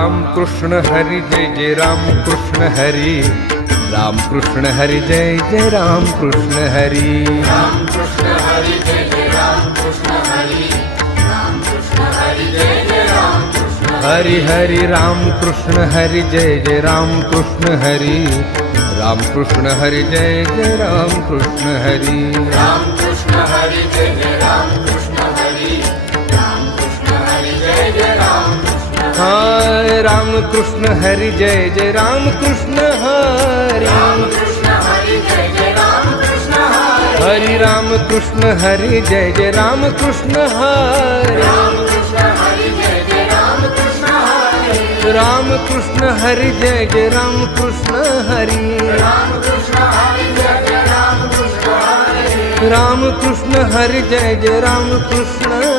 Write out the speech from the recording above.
राम कृष्ण हरी जय जय राम कृष्ण हरी, राम कृष्ण हरी जय जय राम कृष्ण हरी, राम कृष्ण हरी जय जय राम कृष्ण हरी, राम कृष्ण हरी जय जय राम कृष्ण हरि हरि राम कृष्ण हरि जय जय राम कृष्ण हरि, राम कृष्ण हरि जय जय राम कृष्ण हरि, राम कृष्ण हरी जय जय राम कृष्ण हरी, राम कृष्ण हरी जय जय राम कृष्ण हाय राम कृष्ण हरि जय जय राम कृष्ण हरि, राम कृष्ण हरी जय जय राम कृष्ण हरी, हरि राम कृष्ण हरि जय जय राम कृष्ण हरि, राम कृष्ण हरी जय जय राम कृष्ण हरी, राम कृष्ण हरि जय जय राम कृष्ण हरि, राम कृष्ण हरी जय जय राम कृष्ण हरी, राम कृष्ण हरि जय जय राम कृष्ण